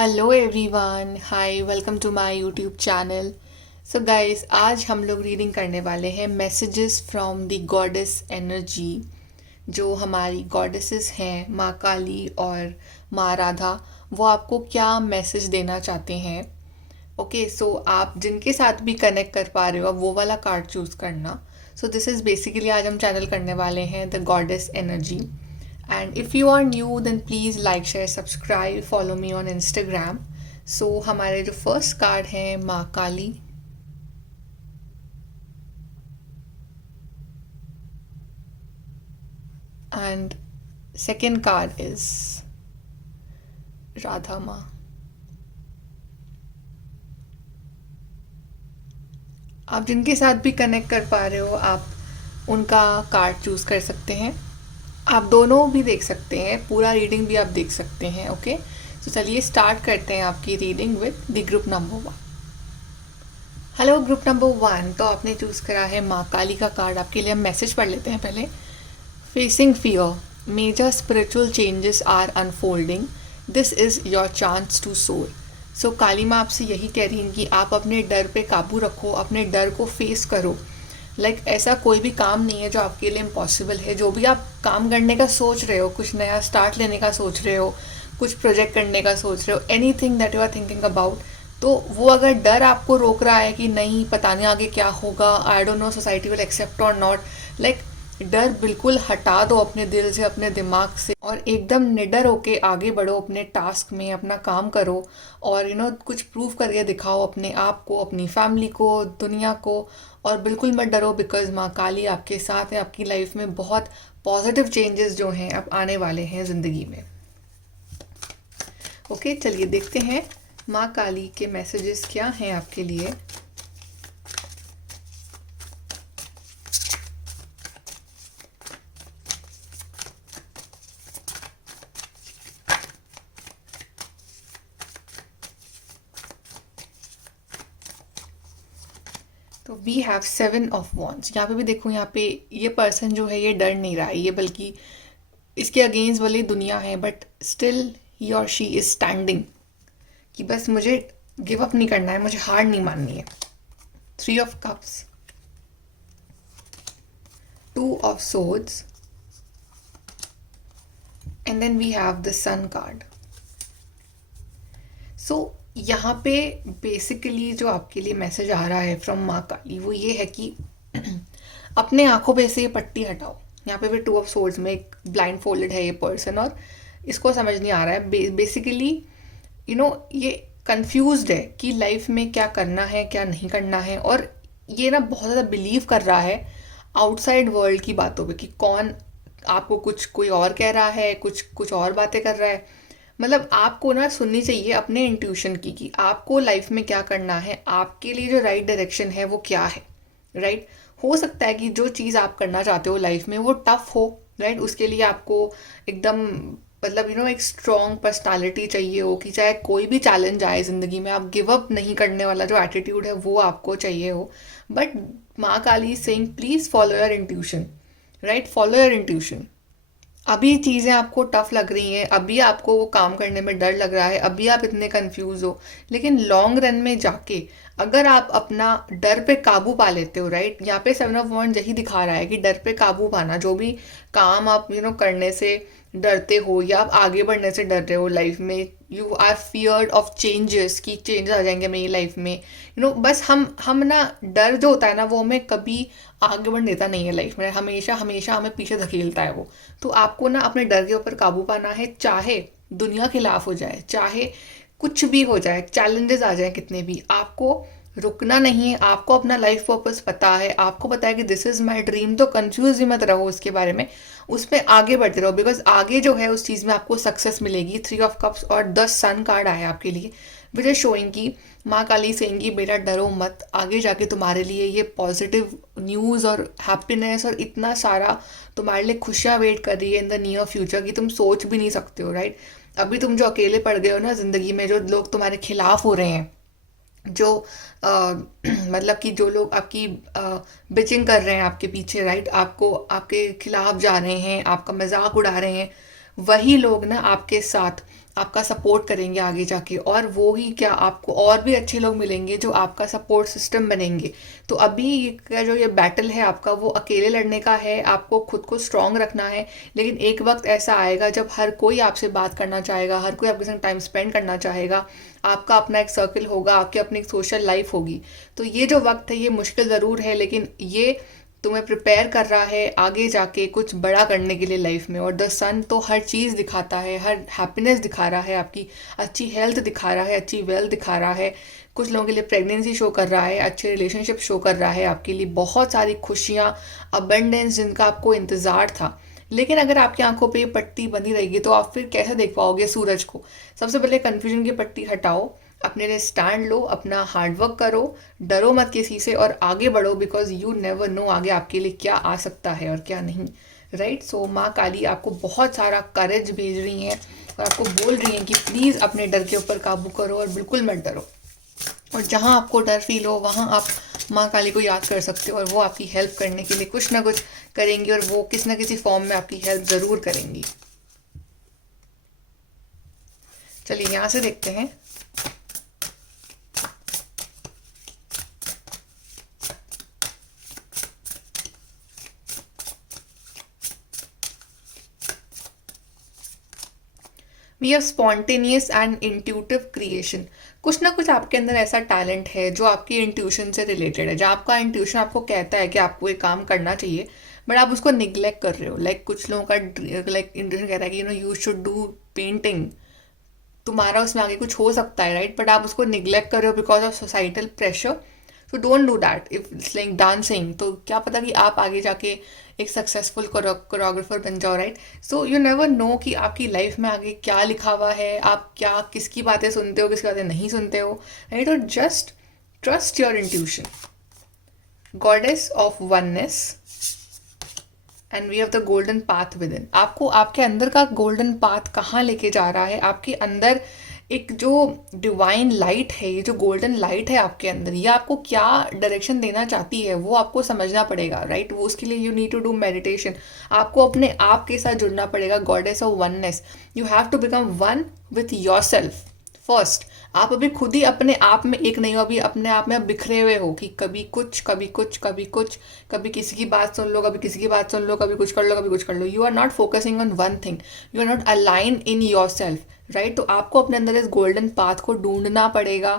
Hello everyone, hi, welcome to my YouTube channel. So guys, आज हम लोग reading करने वाले हैं messages from the goddess energy. जो हमारी गॉडेसेस हैं, माँ काली और माँ राधा, वो आपको क्या मैसेज देना चाहते हैं। ओके, सो आप जिनके साथ भी कनेक्ट कर पा रहे हो, अब वो वाला कार्ड चूज़ करना। सो दिस इज़ बेसिकली आज हम चैनल करने वाले हैं the goddess energy. And if you are new, then please like, share, subscribe, follow me on Instagram. So हमारे जो फर्स्ट कार्ड है माँ Kali, and second card is Radha माँ। आप जिनके साथ भी कनेक्ट कर पा रहे हो, आप उनका कार्ड चूज़ कर सकते हैं। आप दोनों भी देख सकते हैं, पूरा रीडिंग भी आप देख सकते हैं। ओके, तो चलिए स्टार्ट करते हैं आपकी reading with the group number 1। Hello group number 1, तो आपने चूज़ करा है माँ काली का कार्ड। आपके लिए हम मैसेज पढ़ लेते हैं पहले। Facing fear, major spiritual changes are unfolding, this is your chance to soar. So काली माँ आपसे यही कह रही हैं कि आप अपने डर पे काबू रखो, अपने डर को फेस करो। ऐसा कोई भी काम नहीं है जो आपके लिए इम्पॉसिबल है। जो भी आप काम करने का सोच रहे हो, कुछ नया स्टार्ट लेने का सोच रहे हो, कुछ प्रोजेक्ट करने का सोच रहे हो, anything that you are thinking about, तो वो अगर डर आपको रोक रहा है कि नहीं पता नहीं आगे क्या होगा, I don't know society will accept और नॉट, डर बिल्कुल हटा दो अपने दिल से, अपने दिमाग से, और एकदम निडर होके आगे बढ़ो अपने टास्क में, अपना काम करो और कुछ प्रूव करके दिखाओ अपने आप को, अपनी फैमिली को, दुनिया को। और बिल्कुल मत डरो, बिकॉज माँ काली आपके साथ है। आपकी लाइफ में बहुत पॉजिटिव चेंजेस जो हैं अब आने वाले हैं ज़िंदगी में। ओके, चलिए देखते हैं माँ काली के मैसेजेस क्या हैं आपके लिए। तो वी हैव 7 ऑफ वॉन्ड्स। यहाँ पे भी देखो, यहाँ पे ये पर्सन जो है ये डर नहीं रहा है, ये बल्कि इसके अगेंस्ट वाली दुनिया है, बट स्टिल ही और शी इज स्टैंडिंग कि बस मुझे गिव अप नहीं करना है, मुझे हार नहीं माननी है। 3 of cups, 2 of swords, and then we have the sun card. So यहाँ पे बेसिकली जो आपके लिए मैसेज आ रहा है फ्रॉम माँ काली, वो ये है कि अपने आंखों पे से ये पट्टी हटाओ। यहाँ पे भी 2 ऑफ सोर्ड्स में एक ब्लाइंड फोल्डेड है ये पर्सन, और इसको समझ नहीं आ रहा है बेसिकली, ये कंफ्यूज्ड है कि लाइफ में क्या करना है, क्या नहीं करना है। और ये ना बहुत ज़्यादा बिलीव कर रहा है आउटसाइड वर्ल्ड की बातों पे कि कौन आपको कुछ कोई और कह रहा है, कुछ कुछ और बातें कर रहा है। आपको ना सुननी चाहिए अपने इंट्यूशन की कि आपको लाइफ में क्या करना है, आपके लिए जो राइट डायरेक्शन है वो क्या है। राइट, हो सकता है कि जो चीज़ आप करना चाहते हो लाइफ में वो टफ हो। राइट, उसके लिए आपको एकदम एक स्ट्रॉन्ग पर्सनालिटी चाहिए हो कि चाहे कोई भी चैलेंज आए ज़िंदगी में, आप गिव अप नहीं करने वाला जो एटीट्यूड है वो आपको चाहिए हो। बट माँ Kali saying please follow your intuition. Right, follow your intuition. अभी चीज़ें आपको टफ लग रही हैं, अभी आपको वो काम करने में डर लग रहा है, अभी आप इतने कंफ्यूज हो, लेकिन लॉन्ग रन में जाके अगर आप अपना डर पे काबू पा लेते हो। राइट, यहाँ पे 7 ऑफ वॉन्ड यही दिखा रहा है कि डर पे काबू पाना, जो भी काम आप करने से डरते हो या आप आगे बढ़ने से डर रहे हो लाइफ में, you are feared of changes कि चेंजेस आ जाएंगे मेरी लाइफ में। बस हम ना, डर जो होता है ना, वो हमें कभी आगे बढ़ने देता नहीं है लाइफ में, हमेशा हमेशा हमें पीछे धकेलता है वो। तो आपको ना अपने डर के ऊपर काबू पाना है, चाहे दुनिया खिलाफ हो जाए, चाहे कुछ भी हो जाए, चैलेंजेस आ जाए कितने भी, आपको रुकना नहीं है। आपको अपना लाइफ पर्पस पता है, आपको पता है कि दिस इज़ माई ड्रीम, तो कंफ्यूज ही मत रहो उसके बारे में, उस पर आगे बढ़ते रहो, बिकॉज आगे जो है उस चीज़ में आपको सक्सेस मिलेगी। 3 ऑफ कप्स और 10 सन कार्ड आया आपके लिए, विच इज शोइंग की माँ काली सेंगी बेटा डरो मत, आगे जाके तुम्हारे लिए ये पॉजिटिव न्यूज़ और हैप्पीनेस और इतना सारा तुम्हारे लिए खुशियाँ वेट कर रही है इन द नियर फ्यूचर कि तुम सोच भी नहीं सकते हो। राइट, अभी तुम जो अकेले पड़ गए हो ना ज़िंदगी में, जो लोग तुम्हारे खिलाफ हो रहे हैं, जो कि जो लोग आपकी बिचिंग कर रहे हैं आपके पीछे, राइट, आपको आपके खिलाफ जा रहे हैं, आपका मजाक उड़ा रहे हैं, वही लोग ना आपके साथ आपका सपोर्ट करेंगे आगे जाके, और वो ही क्या, आपको और भी अच्छे लोग मिलेंगे जो आपका सपोर्ट सिस्टम बनेंगे। तो अभी का जो ये बैटल है आपका, वो अकेले लड़ने का है, आपको खुद को स्ट्रांग रखना है। लेकिन एक वक्त ऐसा आएगा जब हर कोई आपसे बात करना चाहेगा, हर कोई आपके संग टाइम स्पेंड करना चाहेगा, आपका अपना एक सर्कल होगा, आपकी अपनी एक सोशल लाइफ होगी। तो ये जो वक्त है ये मुश्किल ज़रूर है, लेकिन ये तुम्हें प्रिपेयर कर रहा है आगे जाके कुछ बड़ा करने के लिए लाइफ में। और द सन तो हर चीज़ दिखाता है, हर हैप्पीनेस दिखा रहा है, आपकी अच्छी हेल्थ दिखा रहा है, अच्छी वेल्थ दिखा रहा है, कुछ लोगों के लिए प्रेगनेंसी शो कर रहा है, अच्छे रिलेशनशिप शो कर रहा है, आपके लिए बहुत सारी खुशियाँ, अबंडेंस जिनका आपको इंतज़ार था। लेकिन अगर आपकी आंखों पे ये पट्टी बनी रहेगी तो आप फिर कैसे देख पाओगे सूरज को? सबसे पहले कन्फ्यूजन की पट्टी हटाओ, अपने लिए स्टैंड लो, अपना हार्डवर्क करो, डरो मत किसी से और आगे बढ़ो, बिकॉज यू नेवर नो आगे आपके लिए क्या आ सकता है और क्या नहीं। राइट? सो माँ काली आपको बहुत सारा करेज भेज रही हैं और आपको बोल रही हैं कि प्लीज़ अपने डर के ऊपर काबू करो और बिल्कुल मत डरो। और जहाँ आपको डर फील हो वहाँ आप माँ काली को याद कर सकते हो और वो आपकी हेल्प करने के लिए कुछ ना कुछ करेंगी, और वो किसी ना किसी फॉर्म में आपकी हेल्प ज़रूर करेंगी। चलिए यहाँ से देखते हैं। We have spontaneous and intuitive creation. कुछ ना कुछ आपके अंदर ऐसा टैलेंट है जो आपकी इंट्यूशन से रिलेटेड है, जहाँ आपका इंट्यूशन आपको कहता है कि आपको ये काम करना चाहिए, बट आप उसको निग्लेक्ट कर रहे हो। लाइक कुछ लोगों का इंट्यूशन कहता है कि यू शुड डू पेंटिंग, तुम्हारा उसमें आगे कुछ हो सकता है, राइट? बट आप उसको निग्लेक्ट कर रहे हो because of societal pressure. So don't do that. If it's like dancing, तो क्या पता कि आप आगे जाके एक सक्सेसफुल कोरियोग्राफर बन जाओ, right? So you never know कि आपकी लाइफ में आगे क्या लिखा हुआ है, आप क्या किसकी बातें सुनते हो, किसकी बातें नहीं सुनते हो, राइट? और just trust your intuition. Goddess of oneness and we have the golden path within. आपको आपके अंदर का गोल्डन पाथ कहाँ लेके जा रहा है? आपके अंदर एक जो डिवाइन लाइट है, ये जो गोल्डन लाइट है आपके अंदर, ये आपको क्या डायरेक्शन देना चाहती है वो आपको समझना पड़ेगा, राइट? वो उसके लिए you need to do meditation. आपको अपने आप के साथ जुड़ना पड़ेगा, goddess of oneness. You have to become one with yourself first. आप अभी खुद ही अपने आप में एक नहीं हो, अभी अपने आप में आप बिखरे हुए हो कि कभी कुछ कभी कुछ कभी कुछ, कभी किसी की बात सुन लो, कभी किसी की बात सुन लो, कभी कुछ कर लो, कभी कुछ कर लो। You are not focusing on one thing, you are not align in yourself, right? तो आपको अपने अंदर इस गोल्डन पाथ को ढूंढना पड़ेगा।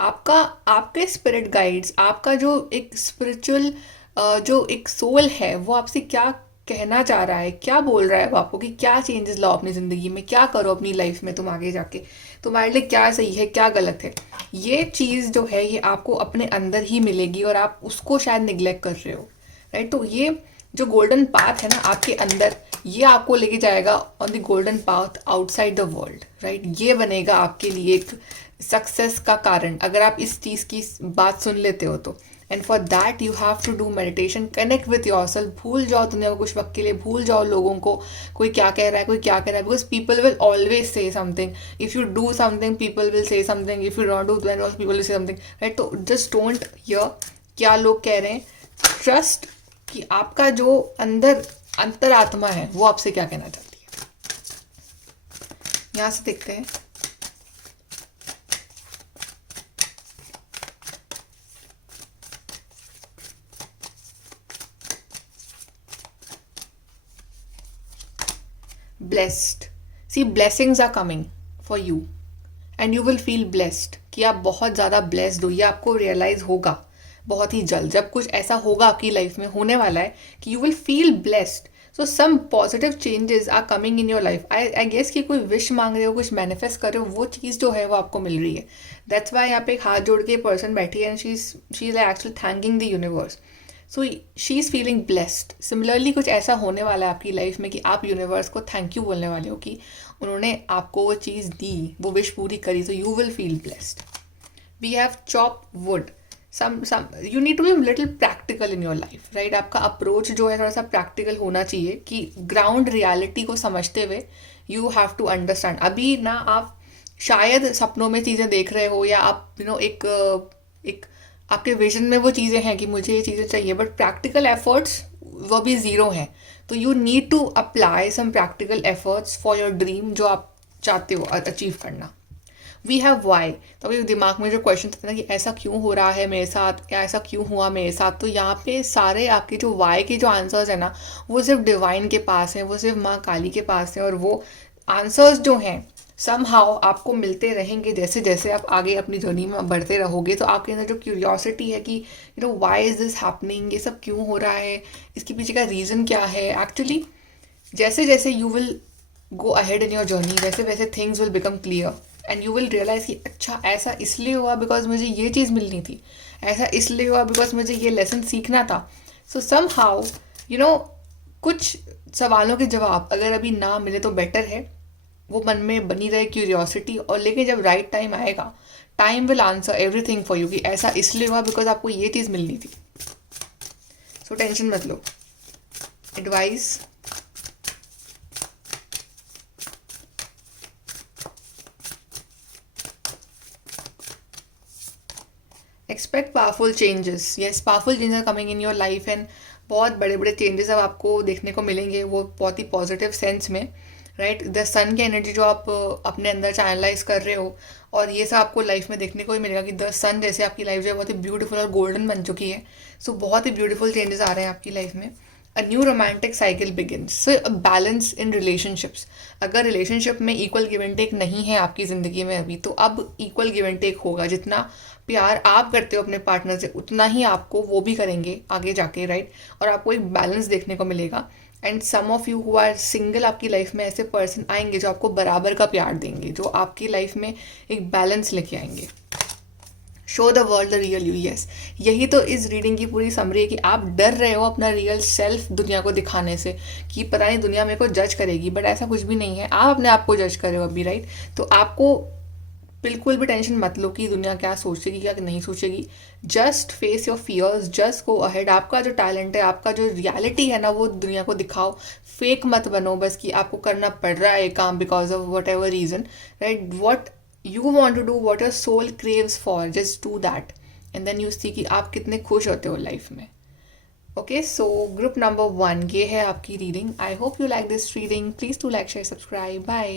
आपका आपके स्पिरिट गाइड्स, आपका जो एक स्पिरिचुअल जो एक सोल है वो आपसे क्या कहना चाह रहा है, क्या बोल रहा है वो आपको कि क्या चेंजेस लाओ अपनी ज़िंदगी में, क्या करो अपनी लाइफ में तुम आगे जाके, तुम्हारे लिए क्या सही है क्या गलत है। ये चीज़ जो है ये आपको अपने अंदर ही मिलेगी और आप उसको शायद निग्लेक्ट कर रहे हो, राइट? तो ये जो गोल्डन पाथ है ना आपके अंदर, ये आपको लेके जाएगा on the golden path outside the world, right? ये बनेगा आपके लिए एक सक्सेस का कारण अगर आप इस चीज़ की बात सुन लेते हो तो। And for that you have to do meditation, connect with yourself. भूल जाओ दुनिया को कुछ वक्त के लिए, भूल जाओ लोगों को, कोई क्या कह रहा है, कोई क्या कह रहा है, because people will always say something. If you do something people will say something, if you don't do then people will say something, right? तो जस्ट डोंट हियर क्या लोग कह रहे हैं, ट्रस्ट कि आपका जो अंदर अंतरात्मा है वो आपसे क्या कहना चाहती है। यहाँ से देखते हैं। Blessed, see blessings are coming for you and you will feel blessed, कि आप बहुत ज़्यादा ब्लेस्ड हो। ये आपको रियलाइज़ होगा बहुत ही जल्द, जब कुछ ऐसा होगा आपकी लाइफ में होने वाला है कि you will feel blessed. So some positive changes are coming in your life. I guess कि कोई विश मांग रहे हो, कुछ मैनिफेस्ट कर रहे हो, वो चीज़ जो है वो आपको मिल रही है। दैट्स वाई यहाँ पे एक हाथ जोड़ के पर्सन बैठी है and she is actually thanking the universe. So she is feeling blessed. Similarly कुछ ऐसा होने वाला है आपकी लाइफ में कि आप यूनिवर्स को थैंक यू बोलने वाले हो कि उन्होंने आपको वो चीज़ दी, वो विश पूरी करी। So you will feel blessed. We have chop wood. You need to be a little practical in your life, right? आपका अप्रोच जो है थोड़ा सा प्रैक्टिकल होना चाहिए कि ग्राउंड रियलिटी को समझते हुए यू हैव टू अंडरस्टैंड। अभी ना आप शायद सपनों में चीज़ें देख रहे हो या आप एक आपके विजन में वो चीज़ें हैं कि मुझे ये चीज़ें चाहिए, बट प्रैक्टिकल एफर्ट्स वो भी ज़ीरो हैं। तो you need to apply some practical efforts for your dream, जो आप चाहते हो अचीव करना। वी हैव वाई, तो अभी दिमाग में जो क्वेश्चन था ना कि ऐसा क्यों हो रहा है मेरे साथ या ऐसा क्यों हुआ मेरे साथ, तो यहाँ पे सारे आपके जो वाई के जो आंसर्स है ना वो सिर्फ डिवाइन के पास है, वो सिर्फ माँ काली के पास है। और वो आंसर्स जो हैं समहाउ आपको मिलते रहेंगे जैसे जैसे आप आगे अपनी जर्नी में बढ़ते रहोगे। तो आपके अंदर जो क्यूरियोसिटी है कि व्हाई इज़ दिस हैपनिंग, ये सब क्यों हो रहा है, इसके पीछे का रीज़न क्या है, एक्चुअली जैसे जैसे you will go ahead in your journey वैसे वैसे things will become clear and you will realise कि अच्छा ऐसा इसलिए हुआ बिकॉज मुझे ये चीज़ मिलनी थी, ऐसा इसलिए हुआ बिकॉज मुझे ये लेसन सीखना था। सो सम हाउ कुछ सवालों के जवाब अगर अभी ना मिले तो बेटर है, वो मन में बनी रहे क्यूरियोसिटी, और लेकिन जब राइट टाइम आएगा time will answer everything for you कि ऐसा इसलिए हुआ बिकॉज आपको ये चीज़ मिलनी थी। सो टेंशन मत लो। Advice, expect powerful changes. Yes, powerful changes coming in your life and बहुत बड़े बड़े चेंजेस अब आपको देखने को मिलेंगे, वो बहुत ही पॉजिटिव सेंस में, राइट। द सन की एनर्जी जो आप अपने अंदर चैनलाइज कर रहे हो, और ये सब आपको लाइफ में देखने को ही मिलेगा कि द सन जैसे आपकी लाइफ जो है बहुत ही ब्यूटीफुल और गोल्डन बन चुकी है। सो बहुत ही ब्यूटीफुल चेंजेस आ रहे हैं आपकी लाइफ में। A new romantic cycle begins. So a balance in relationships. अगर रिलेशनशिप में इक्वल गिव एंड टेक नहीं है आपकी ज़िंदगी में अभी, तो अब इक्वल गिव एंड टेक होगा। जितना प्यार आप करते हो अपने पार्टनर से उतना ही आपको वो भी करेंगे आगे जाके, राइट। और आपको एक बैलेंस देखने को मिलेगा। And some of you who are single, आपकी लाइफ में ऐसे पर्सन आएंगे जो आपको बराबर का प्यार देंगे, जो आपकी लाइफ में एक बैलेंस लेके आएंगे। Show the world the real you. Yes, यही तो इस रीडिंग की पूरी समरी है कि आप डर रहे हो अपना रियल सेल्फ दुनिया को दिखाने से कि पता नहीं दुनिया मेरे को जज करेगी, बट ऐसा कुछ भी नहीं है। आप अपने आप को जज कर रहे हो अभी, राइट। तो आपको बिल्कुल भी टेंशन मत लो कि दुनिया क्या सोचेगी क्या नहीं सोचेगी। Just face your fears, just go ahead. आपका जो टैलेंट है, आपका जो रियलिटी है ना, वो दुनिया को दिखाओ। फेक मत बनो बस कि आपको करना पड़ रहा है काम because of whatever reason, right. What you want to do, what your soul craves for, just do that and then you see कि आप कितने खुश होते हो लाइफ में। ओके, सो ग्रुप नंबर 1 ये है आपकी reading. I hope you like this reading. Please to like share subscribe. Bye.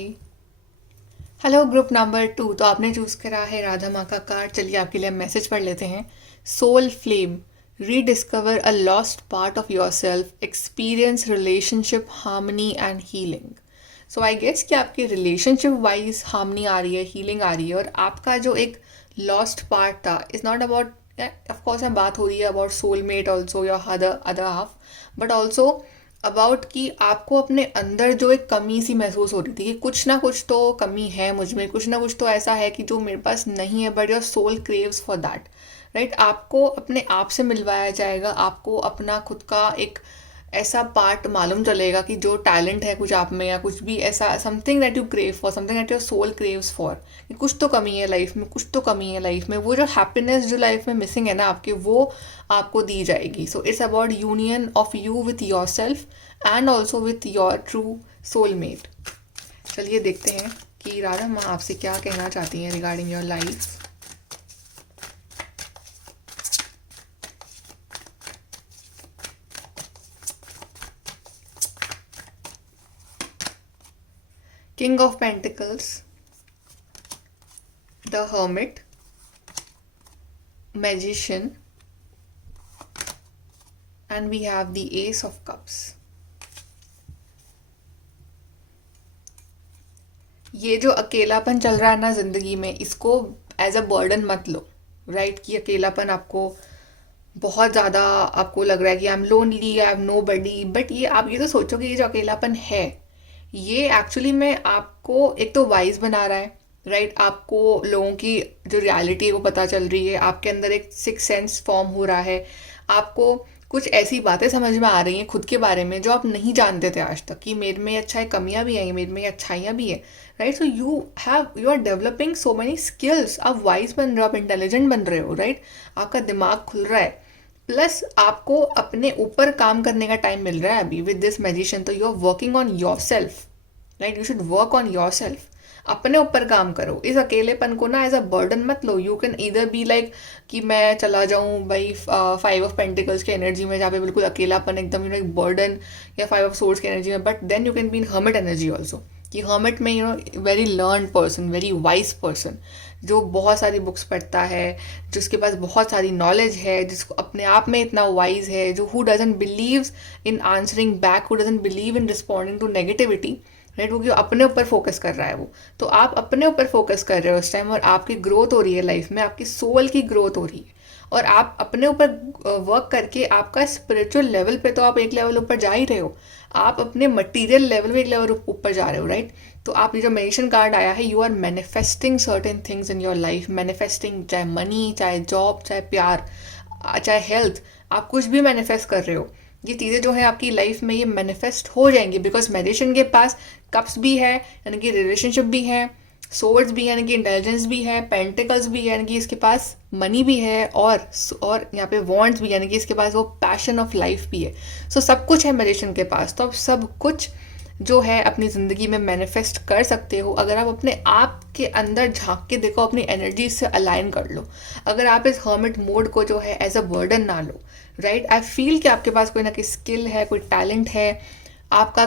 Hello group number 2, तो आपने चूज करा है राधा माँ का कार्ड। चलिए आपके लिए मैसेज पढ़ लेते हैं। Soul flame, rediscover a lost part of yourself, experience relationship harmony and healing. So I guess कि आपकी रिलेशनशिप वाइज हार्मनी आ रही है, हीलिंग आ रही है, और आपका जो एक लॉस्ट पार्ट था, इज़ नॉट अबाउट, ऑफकोर्स में बात हो रही है अबाउट सोलमेट ऑल्सो या other half, but also about कि आपको अपने अंदर जो एक कमी सी महसूस हो रही थी कि कुछ ना कुछ तो कमी है मुझ में, कुछ ना कुछ तो ऐसा है कि जो मेरे पास नहीं है, but your soul craves for that, right. आपको अपने आप से मिलवाया जाएगा, आपको अपना खुद का एक ऐसा पार्ट मालूम चलेगा कि जो टैलेंट है कुछ आप में, या कुछ भी ऐसा something that you crave for, something that your soul craves for, कि कुछ तो कमी है लाइफ में, कुछ तो कमी है लाइफ में। वो जो हैप्पीनेस जो लाइफ में मिसिंग है ना आपके, वो आपको दी जाएगी। So it's about union of you with your self and also with your true soulmate. चलिए देखते हैं कि राधा माँ आपसे क्या कहना चाहती हैं regarding your life. King of Pentacles, the Hermit, Magician, and we have the Ace of Cups. ये जो अकेलापन चल रहा है ना जिंदगी में, इसको एज अ बर्डन मत लो, राइट। कि अकेलापन आपको बहुत ज़्यादा आपको लग रहा है कि I am lonely, I have nobody, but ये आप ये तो सोचो कि ये जो अकेलापन है ये एक्चुअली में आपको एक तो वाइज बना रहा है, राइट। आपको लोगों की जो रियलिटी है वो पता चल रही है, आपके अंदर एक सिक्स सेंस फॉर्म हो रहा है, आपको कुछ ऐसी बातें समझ में आ रही हैं खुद के बारे में जो आप नहीं जानते थे आज तक, कि मेरे में अच्छा है, कमियां भी हैं, मेरे में अच्छाइयाँ भी हैं, right. So you are developing so many skills. आप वाइज बन रहे हो, आप इंटेलिजेंट बन रहे हो, राइट। आपका दिमाग खुल रहा है, प्लस आपको अपने ऊपर काम करने का टाइम मिल रहा है अभी विद दिस मैजिशियन। तो you are working on yourself, right. You should work on yourself, अपने ऊपर काम करो। इस अकेलेपन को ना एज अ बर्डन मत लो। You can either be like कि मैं चला जाऊँ भाई 5 ऑफ पेंटिकल्स की एनर्जी में, जहाँ पे बिल्कुल अकेलापन एकदम एक बर्डन, या 5 ऑफ सोर्ड्स की एनर्जी में, but then you can be in hermit energy also, कि हर्मिट में very learn person, very wise person, जो बहुत सारी बुक्स पढ़ता है, जिसके पास बहुत सारी नॉलेज है, जिसको अपने आप में इतना वाइज है, जो who doesn't believes in answering back, who doesn't believe in responding to negativity, right, वो क्यों अपने ऊपर फोकस कर रहा है वो। तो आप अपने ऊपर फोकस कर रहे हो उस टाइम, और आपकी ग्रोथ हो रही है लाइफ में, आपकी सोल की ग्रोथ हो रही है, और आप अपने ऊपर वर्क करके आपका स्पिरिचुअल लेवल पे तो आप एक लेवल ऊपर जा ही रहे हो, आप अपने मटेरियल लेवल में एक लेवल ऊपर जा रहे हो, राइट। तो आप ये जो मेडिटेशन कार्ड आया है, you are manifesting certain things in your life, manifesting, चाहे मनी, चाहे जॉब, चाहे प्यार, चाहे हेल्थ, आप कुछ भी मैनिफेस्ट कर रहे हो, ये चीज़ें जो है आपकी लाइफ में ये मैनिफेस्ट हो जाएंगी, बिकॉज मेडिटेशन के पास कप्स भी है, यानी कि रिलेशनशिप भी है, सोर्ड्स भी है, यानी कि इंटेलिजेंस भी है, पेंटिकल्स भी है, यानी कि इसके पास मनी भी है, और यहाँ पे वॉन्ट्स भी, यानी कि इसके पास वो पैशन ऑफ लाइफ भी है। सो सब कुछ है मेडिटेशन के पास। तो आप सब कुछ जो है अपनी ज़िंदगी में मैनिफेस्ट कर सकते हो, अगर आप अपने आप के अंदर झांक के देखो, अपनी एनर्जी से अलाइन कर लो, अगर आप इस हर्मिट मोड को जो है एज अ बर्डन ना लो, राइट। आई फील कि आपके पास कोई ना कोई स्किल है, कोई टैलेंट है, आपका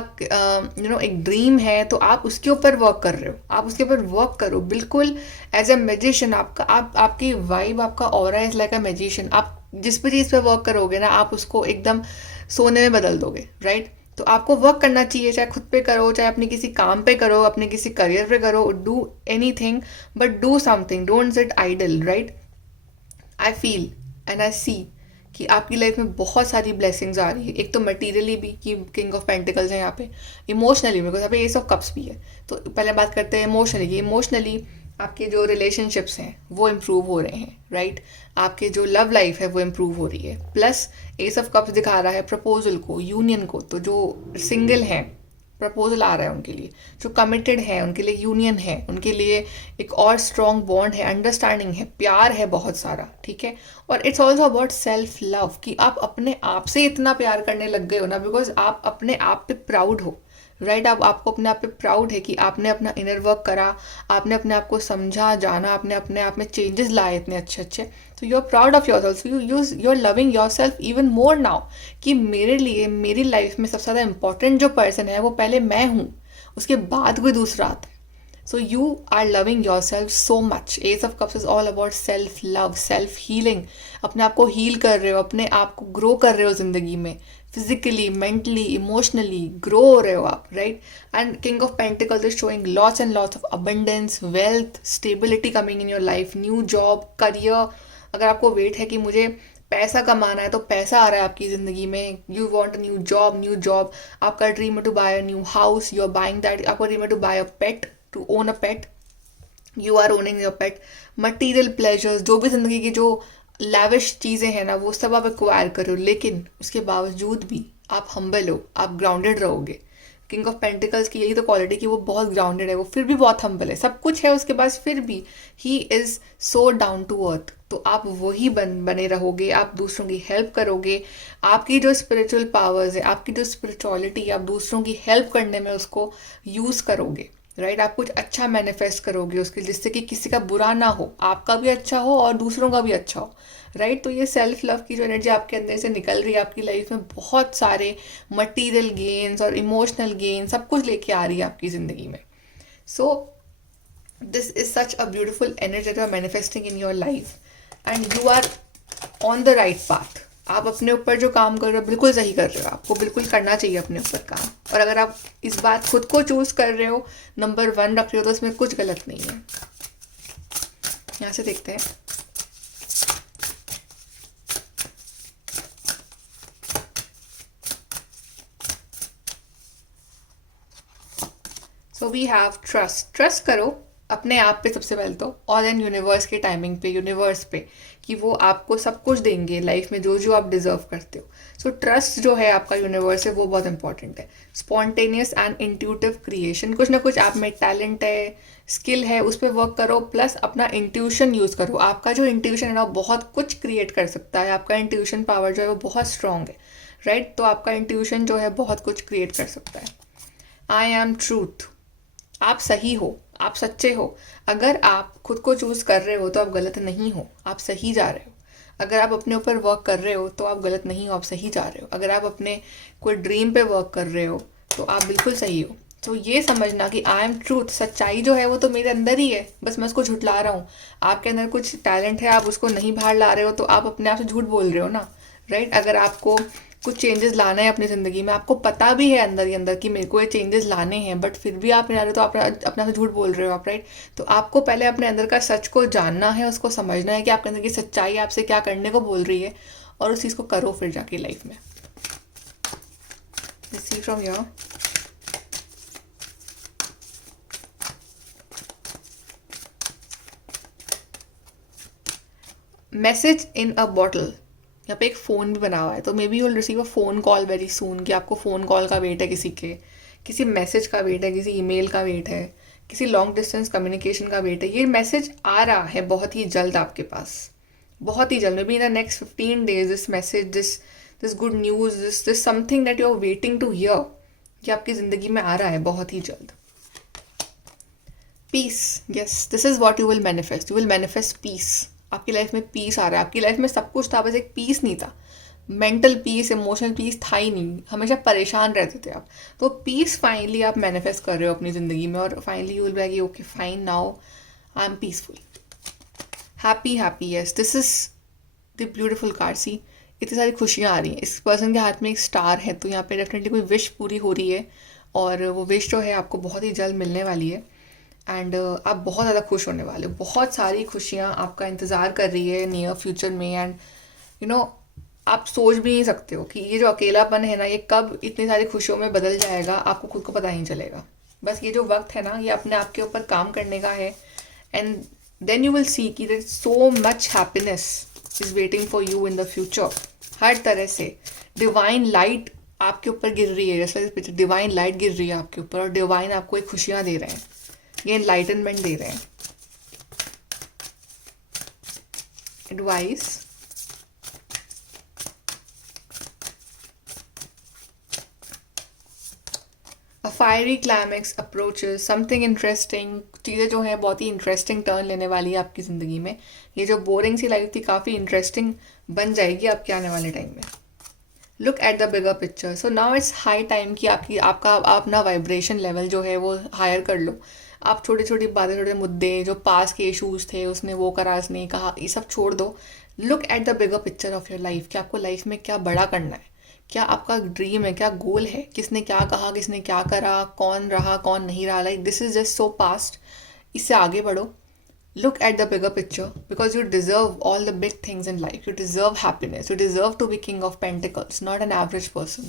एक ड्रीम है, तो आप उसके ऊपर वर्क कर रहे हो, आप उसके ऊपर वर्क करो बिल्कुल एज अ मैजिशियन। आपकी वाइब, आपका aura is like a magician. आप जिस भी चीज़ पे वर्क करोगे ना, आप उसको एकदम सोने में बदल दोगे, राइट। तो आपको वर्क करना चाहिए, चाहे खुद पे करो, चाहे अपने किसी काम पे करो, अपने किसी करियर पे करो, do anything, but do something, don't sit idle, right. I feel and I see कि आपकी लाइफ में बहुत सारी ब्लेसिंग्स आ रही है, एक तो मटेरियली भी, कि किंग ऑफ पेंटिकल्स है यहाँ पे, इमोशनली बिकॉज यहाँ पे एस ऑफ कप्स भी है। तो पहले बात करते हैं इमोशनली, कि इमोशनली आपके जो रिलेशनशिप्स हैं वो इम्प्रूव हो रहे हैं, राइट। आपके जो लव लाइफ है वो इम्प्रूव हो रही है, प्लस एस ऑफ कप्स दिखा रहा है प्रपोजल को, यूनियन को। तो जो सिंगल हैं, प्रपोजल आ रहा है उनके लिए, जो कमिटेड है उनके लिए यूनियन है, उनके लिए एक और स्ट्रॉन्ग बॉन्ड है, अंडरस्टैंडिंग है, प्यार है बहुत सारा, ठीक है। और it's also about self love, कि आप अपने आप से इतना प्यार करने लग गए हो ना, बिकॉज आप अपने आप पे प्राउड हो, राइट। आपको अपने आप पे प्राउड है कि आपने अपना इनर वर्क करा, आपने अपने आप को समझा, जाना, आपने अपने आप में चेंजेस लाए इतने अच्छे अच्छे। तो you are proud of yourself, you are loving yourself even more now, कि मेरे लिए मेरी लाइफ में सबसे ज़्यादा इंपॉर्टेंट जो पर्सन है वो पहले मैं हूँ, उसके बाद कोई दूसरा आता है। So you are loving yourself so much. Ace of Cups is all about self love, self healing. अपने आप को हील कर रहे हो, अपने आप को ग्रो कर रहे हो ज़िंदगी में, फिजिकली, मेंटली, इमोशनली ग्रो हो रहे हो आप, right. And king of pentacles is showing lots and lots of abundance, wealth, stability coming in your life, new job, career. अगर आपको वेट है कि मुझे पैसा कमाना है, तो पैसा आ रहा है आपकी ज़िंदगी में, you want a new job, आपका ड्रीम है to buy a new house, you are buying that, आपका ड्रीम है to buy a pet, to own a pet, you are owning your pet. Material pleasures, जो भी ज़िंदगी की जो lavish चीज़ें हैं ना, वो सब आप एक्वायर करो, लेकिन उसके बावजूद भी आप हम्बल हो, आप ग्राउंडेड रहोगे। किंग ऑफ पेंटिकल्स की यही तो क्वालिटी, कि वो बहुत ग्राउंडेड है, वो फिर भी बहुत हम्बल है, सब कुछ है उसके पास, फिर भी he is so down to earth. तो आप वही बने रहोगे, आप दूसरों की हेल्प करोगे, आपकी जो स्पिरिचुअल पावर्स है, आपकी जो स्पिरिचुअलिटी है, आप दूसरों की हेल्प करने में उसको यूज़ करोगे, राइट। आप कुछ अच्छा मैनिफेस्ट करोगे उसके, जिससे कि किसी का बुरा ना हो, आपका भी अच्छा हो और दूसरों का भी अच्छा हो, राइट। तो ये सेल्फ लव की जो एनर्जी आपके अंदर से निकल रही है, आपकी लाइफ में बहुत सारे मटीरियल गेन्स और इमोशनल गेन सब कुछ लेके आ रही है आपकी ज़िंदगी में। So this is such a beautiful energy that you are manifesting in your life, and you are on the right path. आप अपने ऊपर जो काम कर रहे हो बिल्कुल सही कर रहे हो, आपको बिल्कुल करना चाहिए अपने ऊपर काम। और अगर आप इस बात खुद को चूज कर रहे हो, नंबर 1 रख रहे हो, तो इसमें कुछ गलत नहीं है। यहाँ से देखते हैं। So we have trust. Trust करो अपने आप पे सबसे पहले तो, और देन यूनिवर्स के टाइमिंग पे, यूनिवर्स पे, कि वो आपको सब कुछ देंगे लाइफ में जो जो आप डिजर्व करते हो। सो ट्रस्ट जो है आपका यूनिवर्स है, वो बहुत इंपॉर्टेंट है। स्पॉन्टेनियस एंड इंट्यूटिव क्रिएशन, कुछ ना कुछ आप में टैलेंट है, स्किल है, उस पर वर्क करो, प्लस अपना इंट्यूशन यूज़ करो। आपका जो इंट्यूशन है ना, बहुत कुछ क्रिएट कर सकता है, आपका इंट्यूशन पावर जो है वो बहुत स्ट्रांग है, राइट। तो आपका इंट्यूशन जो है बहुत कुछ क्रिएट कर सकता है। आई एम ट्रूथ, आप सही हो, आप सच्चे हो। अगर आप खुद को चूज़ कर रहे हो तो आप गलत नहीं हो, आप सही जा रहे हो। अगर आप अपने ऊपर वर्क कर रहे हो तो आप गलत नहीं हो, आप सही जा रहे हो। अगर आप अपने कोई ड्रीम पे वर्क कर रहे हो तो आप बिल्कुल सही हो। तो ये समझना कि आई एम ट्रूथ, सच्चाई जो है वो तो मेरे अंदर ही है, बस मैं उसको झुठला रहा हूँ। आपके अंदर कुछ टैलेंट है, आप उसको नहीं बाहर ला रहे हो, तो आप अपने आप से झूठ बोल रहे हो ना, राइट। अगर आपको कुछ चेंजेस लाना है अपनी ज़िंदगी में, आपको पता भी है अंदर ही अंदर कि मेरे को ये चेंजेस लाने हैं, बट फिर भी आप नहीं ला रहे, तो आप अपने आप से झूठ बोल रहे हो आप, राइट। तो आपको पहले अपने अंदर का सच को जानना है, उसको समझना है कि आपके अंदर की सच्चाई आपसे क्या करने को बोल रही है, और उस चीज़ को करो फिर जाके लाइफ में। See from your message in a bottle, यहाँ पे एक फ़ोन भी बना हुआ है, तो maybe you will receive a phone call very soon, कि आपको फ़ोन कॉल का वेट है किसी के, किसी मैसेज का वेट है, किसी ईमेल का वेट है, किसी लॉन्ग डिस्टेंस कम्युनिकेशन का वेट है। ये मैसेज आ रहा है बहुत ही जल्द आपके पास, बहुत ही जल्द, maybe in the next 15 days this message, this good news, this something that you are waiting to hear, ये आपकी ज़िंदगी में आ रहा है बहुत ही जल्द। Peace, yes, this is what you will manifest, you will manifest peace. आपकी लाइफ में पीस आ रहा है, आपकी लाइफ में सब कुछ था, बस एक पीस नहीं था। मेंटल पीस, इमोशनल पीस था ही नहीं, हमेशा परेशान रहते थे आप। तो पीस फाइनली आप मैनिफेस्ट कर रहे हो अपनी ज़िंदगी में, और finally you will be like okay fine, now I am peaceful, happy happy. Yes, this is the beautiful card. See, इतनी सारी खुशियाँ आ रही हैं, इस पर्सन के हाथ में एक स्टार है, तो यहाँ पे डेफिनेटली कोई विश पूरी हो रही है, और वो विश जो है आपको बहुत ही जल्द मिलने वाली है। एंड आप बहुत ज़्यादा खुश होने वाले हो, बहुत सारी खुशियाँ आपका इंतज़ार कर रही है नियर फ्यूचर में। एंड यू नो, आप सोच भी नहीं सकते हो कि ये जो अकेलापन है ना, ये कब इतनी सारी खुशियों में बदल जाएगा, आपको खुद को पता नहीं चलेगा। बस ये जो वक्त है ना, ये अपने आप के ऊपर काम करने का है, and then you will see कि there is so much happiness is waiting for you in the future. हर तरह से डिवाइन लाइट आपके ऊपर गिर रही है, जैसे डिवाइन लाइट गिर रही है आपके ऊपर, और डिवाइन आपको एक खुशियाँ दे रहे हैं, ये एनलाइटनमेंट दे रहे हैं। Advice, a fiery climax approaches something interesting, चीज़ें जो हैं बहुत ही इंटरेस्टिंग टर्न लेने वाली है आपकी ज़िंदगी में। ये जो बोरिंग सी लाइफ थी, काफ़ी इंटरेस्टिंग बन जाएगी आपके आने वाले टाइम में। Look at the bigger picture, so now it's high time कि आपका आप अपना वाइब्रेशन लेवल जो है वो हायर कर लो। आप छोटी छोटी बातें, छोटे मुद्दे, जो पास के इश्यूज थे, उसने वो करा, उसने कहा, ये सब छोड़ दो। Look at the bigger picture of your life, कि आपको लाइफ में क्या बड़ा करना है, क्या आपका ड्रीम है, क्या गोल है, किसने क्या कहा, किसने क्या करा, कौन रहा कौन नहीं रहा, like this is just so past, इससे आगे बढ़ो। Look at the bigger picture, because you deserve all the big things in life. You deserve happiness. You deserve to be king of pentacles, not an average person.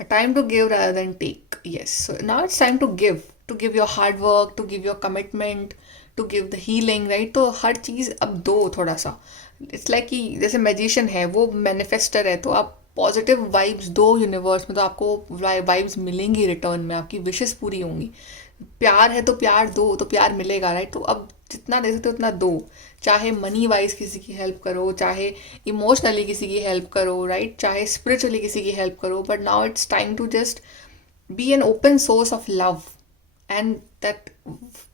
A time to give rather than take. Yes. So now it's time to give. To give your hard work, to give your commitment, to give the healing, right? तो हर चीज़ अब दो थोड़ा सा। It's like कि जैसे magician है, वो manifester है, तो आप पॉजिटिव वाइब्स दो यूनिवर्स में, तो आपको वाइब्स मिलेंगी रिटर्न में, आपकी विशेस पूरी होंगी। प्यार है तो प्यार दो, तो प्यार मिलेगा, राइट। तो अब जितना दे सकते हो उतना दो, चाहे मनी वाइज किसी की हेल्प करो, चाहे इमोशनली किसी की हेल्प करो, राइट, चाहे स्पिरिचुअली किसी की हेल्प करो, but now it's time to just be an open source of love and that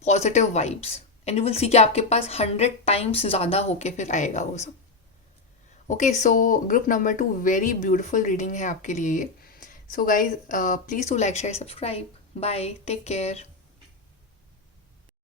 positive vibes, and you will see कि आपके पास 100 times ज़्यादा होके फिर आएगा वो सब। Okay, so group number 2 very beautiful reading है आपके लिए ये। So guys, please to like share subscribe. Bye, take care.